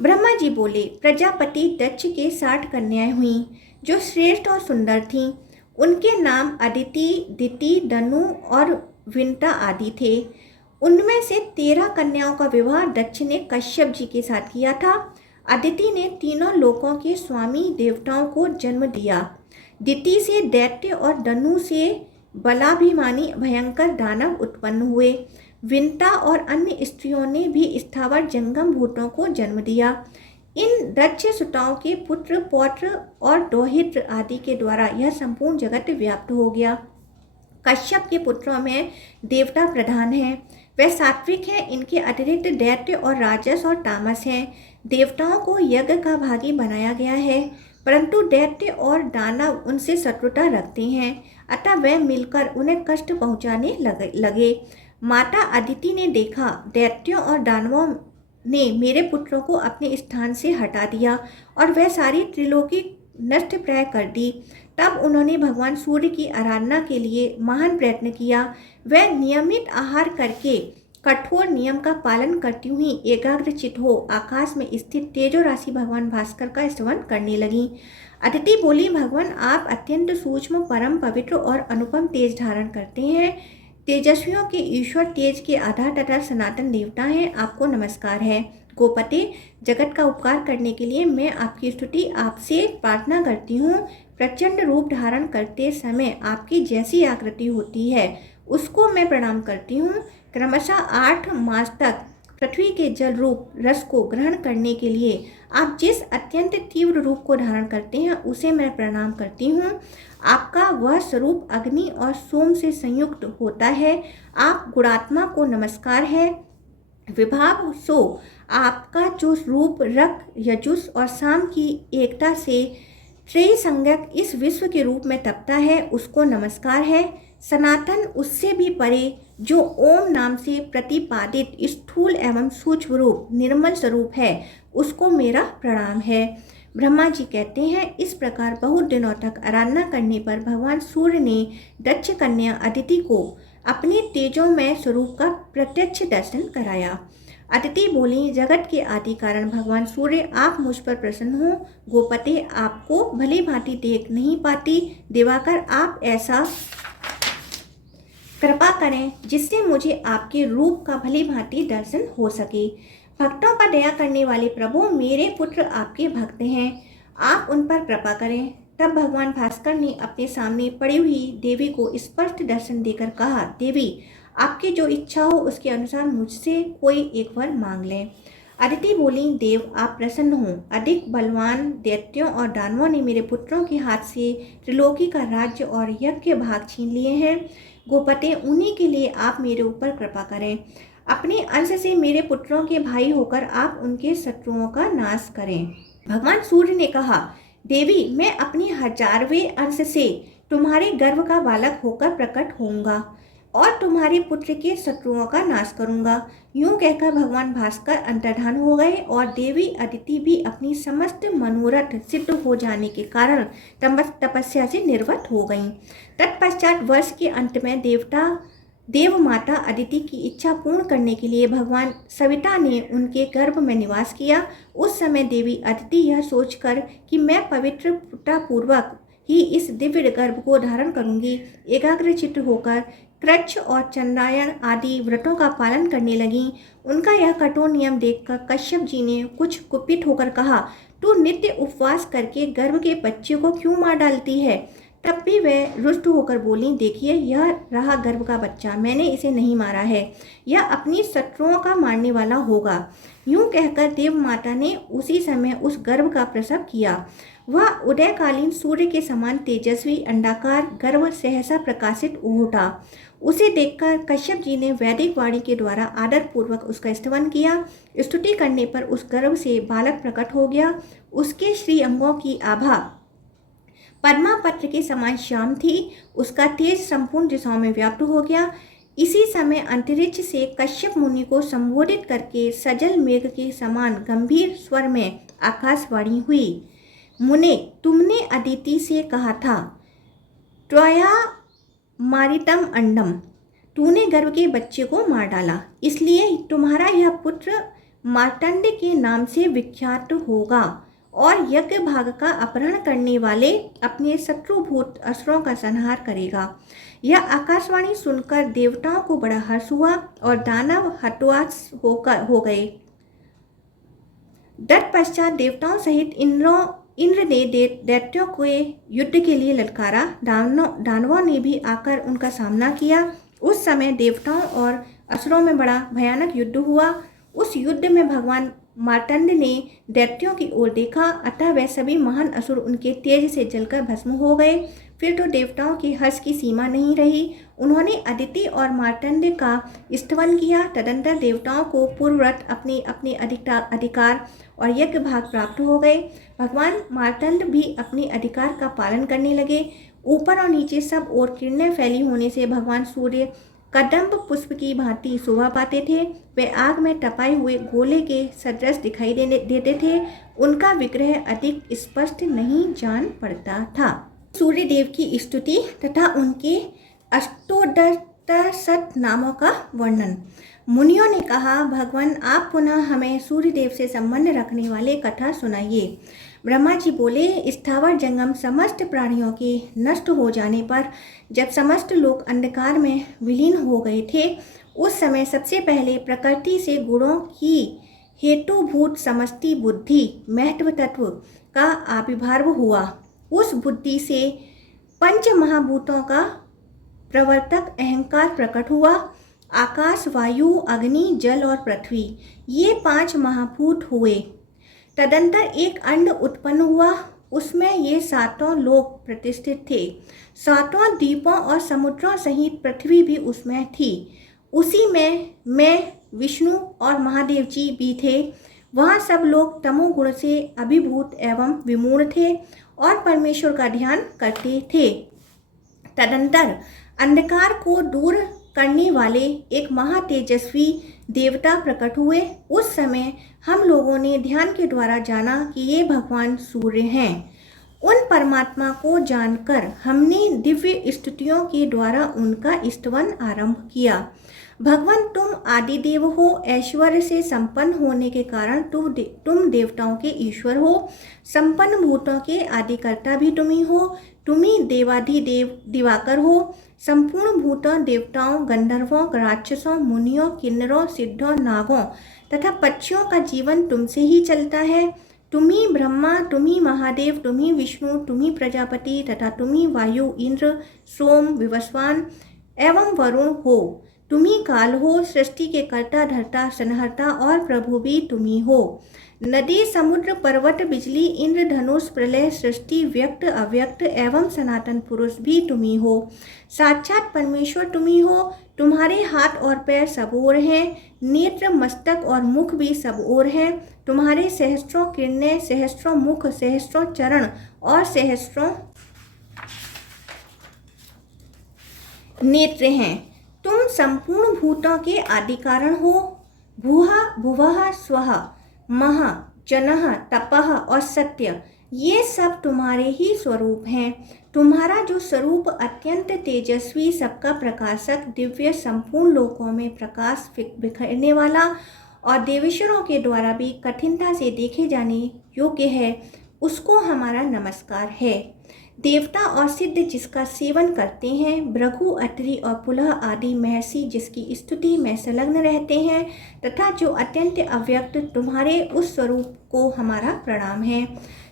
ब्रह्मा जी बोले, प्रजापति दक्ष के 60 कन्याएं हुईं, जो श्रेष्ठ और सुंदर थीं। उनके नाम अदिति, दिति, दनु और विंता आदि थे। उनमें से 13 कन्याओं का विवाह दक्ष ने कश्यप जी के साथ किया था। अदिति ने तीनों लोकों के स्वामी देवताओं को जन्म दिया। दिति से दैत्य और दनु से बलाभिमानी भयंकर दानव उत्पन्न हुए। विंता और अन्य स्त्रियों ने भी स्थावर जंगम भूतों को जन्म दिया। इन दक्ष सुताओं के पुत्र, पौत्र और दोहित्र आदि के द्वारा यह संपूर्ण जगत व्याप्त हो गया। कश्यप के पुत्रों में देवता प्रधान हैं। वे सात्विक हैं। इनके अतिरिक्त दैत्य और राजस और तामस हैं। देवताओं को यज्ञ का भागी बनाया गया है, परंतु दैत्य और दानव उनसे शत्रुता रखते हैं, अतः वे मिलकर उन्हें कष्ट पहुंचाने लगे। माता अदिति ने देखा दैत्यों और दानवों ने मेरे पुत्रों को अपने स्थान से हटा दिया और वह सारी त्रिलोकी नष्ट प्राय कर दी। तब उन्होंने भगवान सूर्य की आराधना के लिए महान प्रयत्न किया। वह नियमित आहार करके कठोर नियम का पालन करती हुई एकाग्रचित हो आकाश में स्थित तेजो राशि भगवान भास्कर का स्तवन करने लगी। अदिति बोली, भगवान आप अत्यंत सूक्ष्म, परम पवित्र और अनुपम तेज धारण करते हैं। तेजस्वियों के ईश्वर, तेज के आधार तथा सनातन देवता हैं। आपको नमस्कार है। गोपते, जगत का उपकार करने के लिए मैं आपकी स्तुति आपसे प्रार्थना करती हूँ। प्रचंड रूप धारण करते समय आपकी जैसी आकृति होती है उसको मैं प्रणाम करती हूँ। क्रमशः 8 मास तक पृथ्वी के जल रूप रस को ग्रहण करने के लिए आप जिस अत्यंत तीव्र रूप को धारण करते हैं उसे मैं प्रणाम करती हूँ। आपका वह स्वरूप अग्नि और सोम से संयुक्त होता है। आप गुणात्मा को नमस्कार है। विभाव सो आपका जो रूप रक, यजुस और साम की एकता से त्रयसंज्ञक इस विश्व के रूप में तपता है उसको नमस्कार है। सनातन, उससे भी परे, जो ओम नाम से प्रतिपादित स्थूल एवं सूक्ष्म रूप निर्मल स्वरूप है उसको मेरा प्रणाम है। ब्रह्मा जी कहते हैं, इस प्रकार बहुत दिनों तक आराधना करने पर भगवान सूर्य ने दक्ष कन्या अदिति को अपने तेजोमय स्वरूप का प्रत्यक्ष दर्शन कराया। अदिति बोली, जगत के आदि कारण भगवान सूर्य आप मुझ पर प्रसन्न हो। गोपते, आपको भली भांति देख नहीं पाती। दिवाकर, आप ऐसा कृपा करें जिससे मुझे आपके रूप का भली भांति दर्शन हो सके। भक्तों पर दया करने वाले प्रभु, मेरे पुत्र आपके भक्त हैं, आप उन पर कृपा करें। तब भगवान भास्कर ने अपने सामने पड़ी हुई देवी को स्पष्ट दर्शन देकर कहा, देवी, आपकी जो इच्छा हो उसके अनुसार मुझसे कोई एक वर मांग लें। अदिति बोली, देव आप प्रसन्न हो। अधिक बलवान दैत्यों और दानवों ने मेरे पुत्रों के हाथ से त्रिलोकी का राज्य और यज्ञ भाग छीन लिए हैं। गोपते, उन्हीं के लिए आप मेरे ऊपर कृपा करें। अपने अंश से मेरे पुत्रों के भाई होकर आप उनके शत्रुओं का नाश करें। भगवान सूर्य ने कहा, देवी, मैं अपनी 1000वें अंश से तुम्हारे गर्भ का बालक होकर प्रकट होऊंगा और तुम्हारे पुत्र के शत्रुओं का नाश करूंगा। यूं कहकर भगवान भास्कर अंतर्धान हो गए और देवी अदिति भी अपनी समस्त मनोरथ सिद्ध हो जाने के कारण तपस्या से निर्वत हो गईं। तत्पश्चात वर्ष के अंत में देव माता अदिति की इच्छा पूर्ण करने के लिए भगवान सविता ने उनके गर्भ में निवास किया। उस समय देवी अदिति यह सोचकर कि मैं पवित्रतापूर्वक ही इस दिव्य गर्भ को धारण करूंगी, एकाग्रचित्त होकर कृच्छ और चंद्रायण आदि व्रतों का पालन करने लगी। उनका यह कठोर नियम देखकर कश्यप जी ने कुछ कुपित होकर कहा, तू नित्य उपवास करके गर्भ के बच्चे को क्यों मार डालती है? तब भी वह रुष्ट होकर बोली, देखिए, यह रहा गर्भ का बच्चा, मैंने इसे नहीं मारा है, यह अपनी शत्रुओं का मारने वाला होगा। यूं कहकर देव माता ने उसी समय उस गर्भ का प्रसव किया। वह उदयकालीन सूर्य के समान तेजस्वी अंडाकार गर्भ सहसा प्रकाशित उठा। उसे देखकर कश्यप जी ने वैदिक वाणी के द्वारा आदर पूर्वक उसका स्तवन किया। स्तुति करने पर उस गर्भ से बालक प्रकट हो गया। उसके श्री अंगों की आभा पद्मापत्र के समान श्याम थी। उसका तेज संपूर्ण दिशाओं में व्याप्त हो गया। इसी समय अंतरिक्ष से कश्यप मुनि को संबोधित करके सजल मेघ के समान गंभीर स्वर में आकाशवाणी हुई, मुने, तुमने अदिति से कहा था, त्वया मारितम अंडम, तूने गर्भ के बच्चे को मार डाला, इसलिए तुम्हारा यह पुत्र मार्तंड के नाम से विख्यात होगा और यज्ञ भाग का अपहरण करने वाले अपने शत्रुभूत असुरों का संहार करेगा। यह आकाशवाणी सुनकर देवताओं को बड़ा हर्ष हुआ और दानव हतोत्साह हो गए। तत्पश्चात देवताओं सहित इंद्र ने दैत्यों को युद्ध के लिए ललकारा। दानवों ने भी आकर उनका सामना किया। उस समय देवताओं और असुरों में बड़ा भयानक युद्ध हुआ। उस युद्ध में भगवान मार्तंड ने दैत्यों की ओर देखा, अतः वह सभी महान असुर उनके तेज से जलकर भस्म हो गए। फिर तो देवताओं की हर्ष की सीमा नहीं रही। उन्होंने अदिति और मार्तंड का स्तवन किया। तदंतर देवताओं को पूर्ववत अपने अपने अधिकार और यज्ञ भाग प्राप्त हो गए। भगवान मार्तंड भी अपने अधिकार का पालन करने लगे। ऊपर और नीचे सब ओर किरणें फैली होने से भगवान सूर्य कदम्ब पुष्प की भांति शोभा पाते थे। वे आग में तपाए हुए गोले के सदृश दिखाई देते थे। उनका विग्रह अधिक स्पष्ट नहीं जान पड़ता था। सूर्य देव की स्तुति तथा उनके अष्टोत्तर नामों का वर्णन। मुनियों ने कहा, भगवान आप पुनः हमें सूर्य देव से संबंध रखने वाले कथा सुनाइए। ब्रह्मा जी बोले, स्थावर जंगम समस्त प्राणियों के नष्ट हो जाने पर जब समस्त लोग अंधकार में विलीन हो गए थे, उस समय सबसे पहले प्रकृति से गुणों की हेतुभूत समष्टि बुद्धि महत्व तत्व का आविर्भाव हुआ। उस बुद्धि से पंच महाभूतों का प्रवर्तक अहंकार प्रकट हुआ। आकाश, वायु, अग्नि, जल और पृथ्वी, ये 5 महाभूत हुए। तदंतर एक अंड उत्पन्न हुआ, उसमें ये 7 लोक प्रतिष्ठित थे। 7 द्वीपों और समुद्रों सहित पृथ्वी भी उसमें थी। उसी में मैं, विष्णु और महादेव जी भी थे। वहाँ सब लोग तमोगुण से अभिभूत एवं विमूढ़ थे और परमेश्वर का ध्यान करते थे। तदंतर अंधकार को दूर करने वाले एक महातेजस्वी देवता प्रकट हुए। उस समय हम लोगों ने ध्यान के द्वारा जाना कि ये भगवान सूर्य हैं। उन परमात्मा को जानकर हमने दिव्य स्तुतियों के द्वारा उनका स्तवन आरंभ किया। भगवान तुम आदिदेव हो, ऐश्वर्य से संपन्न होने के कारण तुम देवताओं के ईश्वर हो। संपन्न भूतों के आदिकर्ता भी तुम ही हो। तुम ही देवाधिदेव दिवाकर हो। संपूर्ण भूतों, देवताओं, गंधर्वों, राक्षसों, मुनियों, किन्नरों, सिद्धों, नागों तथा पक्षियों का जीवन तुमसे ही चलता है। तुम ही ब्रह्मा, तुम ही महादेव, तुम ही विष्णु, तुम ही प्रजापति तथा तुम ही वायु, इंद्र, सोम, विवस्वान एवं वरुण हो। तुम ही काल हो, सृष्टि के कर्ता धर्ता संहर्ता और प्रभु भी तुम ही हो। नदी, समुद्र, पर्वत, बिजली, इंद्र, धनुष, प्रलय, सृष्टि, व्यक्त, अव्यक्त एवं सनातन पुरुष भी तुम ही हो। साक्षात परमेश्वर तुम ही हो। तुम्हारे हाथ और पैर सब ओर हैं, नेत्र, मस्तक और मुख भी सब ओर हैं। तुम्हारे सहस्त्रों किरणें, सहस्त्रों मुख, सहस्त्रों चरण और सहस्त्रों नेत्र हैं। तुम संपूर्ण भूतों के आदि कारण हो। भूहा, भुवः, स्वः, महा, जनः, तपः और सत्य, ये सब तुम्हारे ही स्वरूप हैं। तुम्हारा जो स्वरूप अत्यंत तेजस्वी, सबका प्रकाशक, दिव्य, संपूर्ण लोकों में प्रकाश बिखेरने वाला और देवेश्वरों के द्वारा भी कठिनता से देखे जाने योग्य है, उसको हमारा नमस्कार है। देवता और सिद्ध जिसका सेवन करते हैं, भृगु, अत्रि और पुलह आदि महर्षि जिसकी स्तुति में संलग्न रहते हैं, तथा जो अत्यंत अव्यक्त तुम्हारे उस स्वरूप को हमारा प्रणाम है।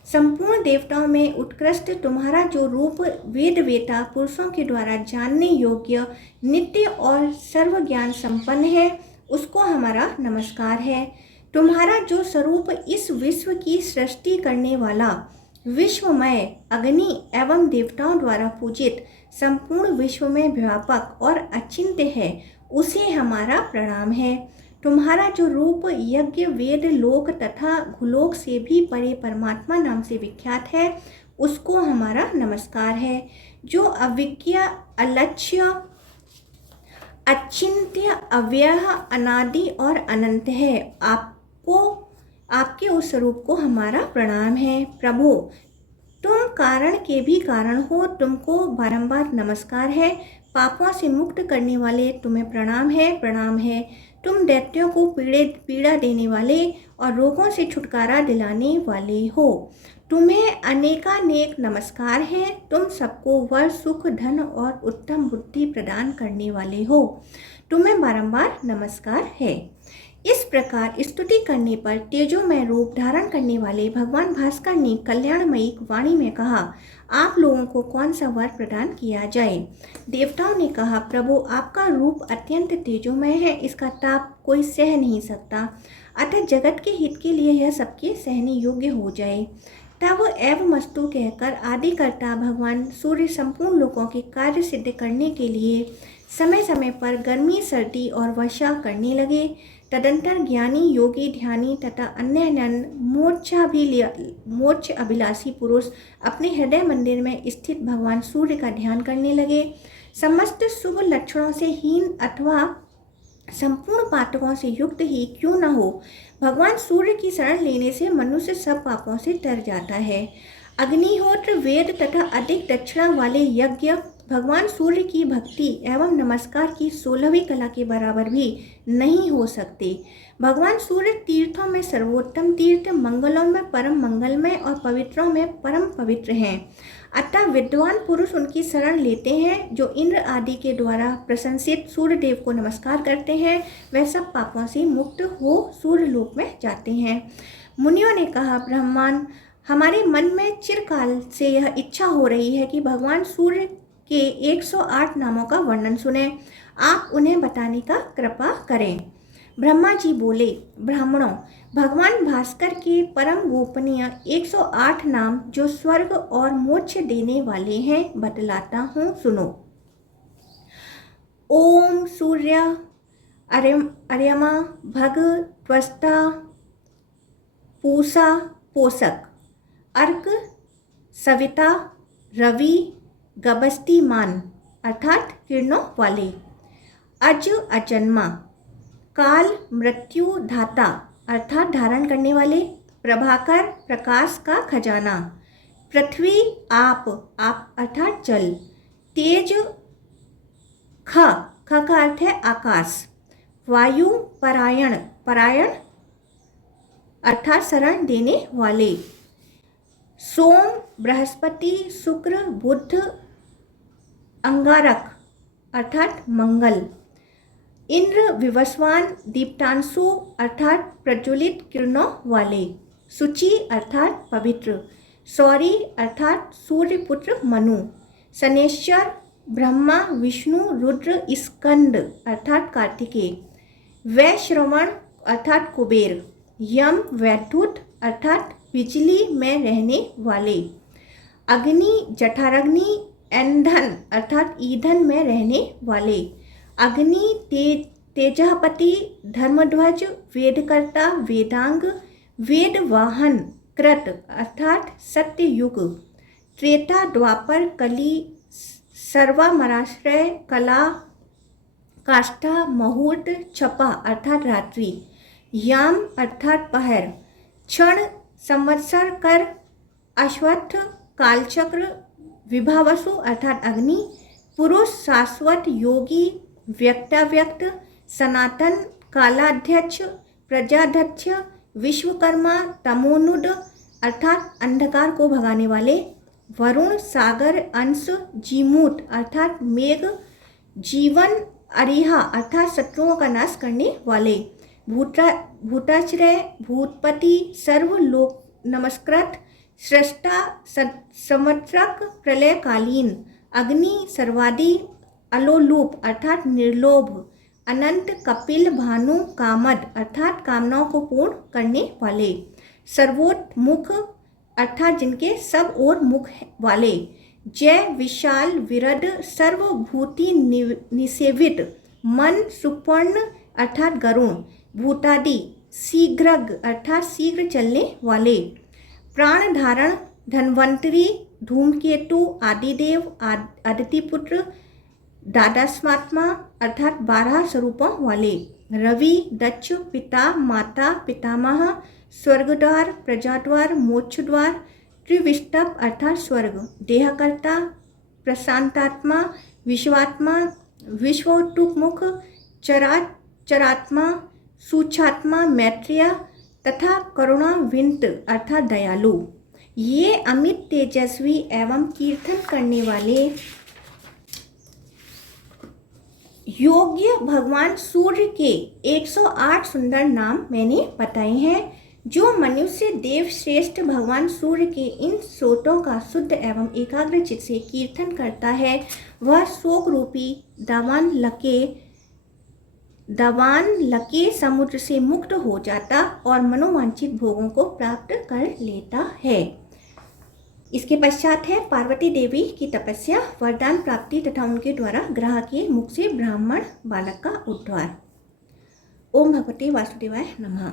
संपूर्ण देवताओं में उत्कृष्ट तुम्हारा जो रूप वेद वेता पुरुषों के द्वारा जानने योग्य, नित्य और सर्व ज्ञान संपन्न है, उसको हमारा नमस्कार है। तुम्हारा जो स्वरूप इस विश्व की सृष्टि करने वाला, विश्वमय, अग्नि एवं देवताओं द्वारा पूजित, संपूर्ण विश्व में व्यापक और अचिंत्य है, उसे हमारा प्रणाम है। तुम्हारा जो रूप यज्ञ, वेद, लोक तथा भूलोक से भी परे परमात्मा नाम से विख्यात है, उसको हमारा नमस्कार है। जो अविज्ञ, अलक्ष्य, अचिंत्य, अव्यय, अनादि और अनंत है, आपके उस स्वरूप को हमारा प्रणाम है। प्रभु, तुम कारण के भी कारण हो, तुमको बारंबार नमस्कार है। पापों से मुक्त करने वाले तुम्हें प्रणाम है। तुम दैत्यों को पीड़ा देने वाले और रोगों से छुटकारा दिलाने वाले हो। तुम्हें अनेकानेक नमस्कार है। तुम सबको वर, सुख, धन और उत्तम बुद्धि प्रदान करने वाले हो। तुम्हें बारंबार नमस्कार है। इस प्रकार स्तुति करने पर तेजोमय रूप धारण करने वाले भगवान भास्कर ने कल्याणमयी वाणी में कहा, आप लोगों को कौन सा वर प्रदान किया जाए। देवताओं ने कहा, प्रभु आपका रूप अत्यंत तेजोमय है, इसका ताप कोई सह नहीं सकता। अतः जगत के हित के लिए यह सबके सहने योग्य हो जाए। तब एवमस्तु कहकर आदिकर्ता भगवान सूर्य संपूर्ण लोगों के कार्य सिद्ध करने के लिए समय समय पर गर्मी, सर्दी और वर्षा करने लगे। तदंतर ज्ञानी, योगी, ध्यानी तथा अन्य मोक्ष अभिलाषी पुरुष अपने हृदय मंदिर में स्थित भगवान सूर्य का ध्यान करने लगे। समस्त शुभ लक्षणों से हीन अथवा संपूर्ण पातकों से युक्त ही क्यों न हो, भगवान सूर्य की शरण लेने से मनुष्य सब पापों से तर जाता है। अग्निहोत्र, वेद तथा अधिक दक्षिणा वाले यज्ञ भगवान सूर्य की भक्ति एवं नमस्कार की 16वीं कला के बराबर भी नहीं हो सकते। भगवान सूर्य तीर्थों में सर्वोत्तम तीर्थ, मंगलों में परम मंगलमय और पवित्रों में परम पवित्र हैं। अतः विद्वान पुरुष उनकी शरण लेते हैं। जो इंद्र आदि के द्वारा प्रशंसित सूर्य देव को नमस्कार करते हैं, वह सब पापों से मुक्त हो सूर्य लोक में जाते हैं। मुनियों ने कहा, ब्रह्मन, हमारे मन में चिरकाल से यह इच्छा हो रही है कि भगवान सूर्य के 108 नामों का वर्णन सुने। आप उन्हें बताने का कृपा करें। ब्रह्मा जी बोले, ब्राह्मणों, भगवान भास्कर के परम गोपनीय 108 नाम जो स्वर्ग और मोक्ष देने वाले हैं बतलाता हूँ, सुनो। ओम सूर्य, अर्यमा, भग, त्वष्टा, पूषा, पोषक, अर्क, सविता, रवि, गबस्तिमान अर्थात किरणों वाले, अज, अजन्मा, काल, मृत्यु धाता अर्थात धारण करने वाले, प्रभाकर, प्रकाश का खजाना, पृथ्वी, आप अर्थात जल, तेज, ख का अर्थ है आकाश, वायु, परायण अर्थात शरण देने वाले, सोम, बृहस्पति, शुक्र, बुध, अंगारक अर्थात मंगल, इंद्र, विवस्वान, दीप्तांशु अर्थात प्रज्वलित किरणों वाले, शुचि अर्थात पवित्र, सौरी अर्थात सूर्यपुत्र मनु, शनेश्वर, ब्रह्मा, विष्णु, रुद्र, स्कंद अर्थात कार्तिकेय, वैश्रवण अर्थात कुबेर, यम, वैद्युत अर्थात बिजली में रहने वाले, अग्नि, जठराग्नि, ईंधन अर्थात ईंधन में रहने वाले, अग्नि, तेजपति, धर्मध्वज, वेदकर्ता, वेदांग, वेद वाहन, कृत अर्थात सत्ययुग, त्रेता, द्वापर, कली, सर्वामराश्रय, कला, काष्ठा, मुहूर्त, छपा अर्थात रात्रि, याम अर्थात पहर, क्षण, संवत्सर, कर, अश्वत्थ, कालचक्र, विभावसु अर्थात अग्नि, पुरुष, शाश्वत, योगी, व्यक्ताव्यक्त, सनातन, कालाध्यक्ष, प्रजाध्यक्ष, विश्वकर्मा, तमोनुद अर्थात अंधकार को भगाने वाले, वरुण, सागर, अंश, जीमूत अर्थात मेघ, जीवन, अरिहा अर्थात शत्रुओं का नाश करने वाले, भूताश्रय, भूतपति, सर्वलोक नमस्कृत, सृष्टा, संवत्सरक, प्रलयकालीन, अग्नि, सर्वादि, अलोलूप अर्थात निर्लोभ, अनंत, कपिल, भानु, कामद अर्थात कामनाओं को पूर्ण करने वाले, सर्वोत्मुख अर्थात जिनके सब ओर मुख वाले, जय, विशाल, विरद, सर्वभूति निसेवित, मन, सुपर्ण अर्थात गरुण, भूतादि, शीघ्रग अर्थात शीघ्र चलने वाले, प्राण धारण, धन्वंतरी, धूमकेतु, आदिदेव, आदित्यपुत्र, द्वादशात्मा अर्थात 12 स्वरूपों वाले, रवि, दक्ष, पिता, माता, पितामह, स्वर्गद्वार, प्रजाद्वार, मोक्षद्वार, त्रिविष्टप अर्थात स्वर्ग, देहकर्ता, प्रशांतात्मा, विश्वात्मा, विश्वोत्मुख, चरात्मा, सूक्षात्मा, मैत्रेय तथा करुणाविंत अर्थात दयालु। ये अमित तेजस्वी एवं कीर्तन करने वाले योग्य भगवान सूर्य के 108 सुंदर नाम मैंने बताए हैं। जो मनुष्य देव श्रेष्ठ भगवान सूर्य के इन स्रोतों का शुद्ध एवं एकाग्र चित्त से कीर्तन करता है, वह शोक रूपी दावान लके दवान लकीर समुद्र से मुक्त हो जाता और मनोवांछित भोगों को प्राप्त कर लेता है। इसके पश्चात है पार्वती देवी की तपस्या, वरदान प्राप्ति तथा उनके द्वारा ग्रह के मुख से ब्राह्मण बालक का उद्धार। ओम भगवते वासुदेवाय नमः।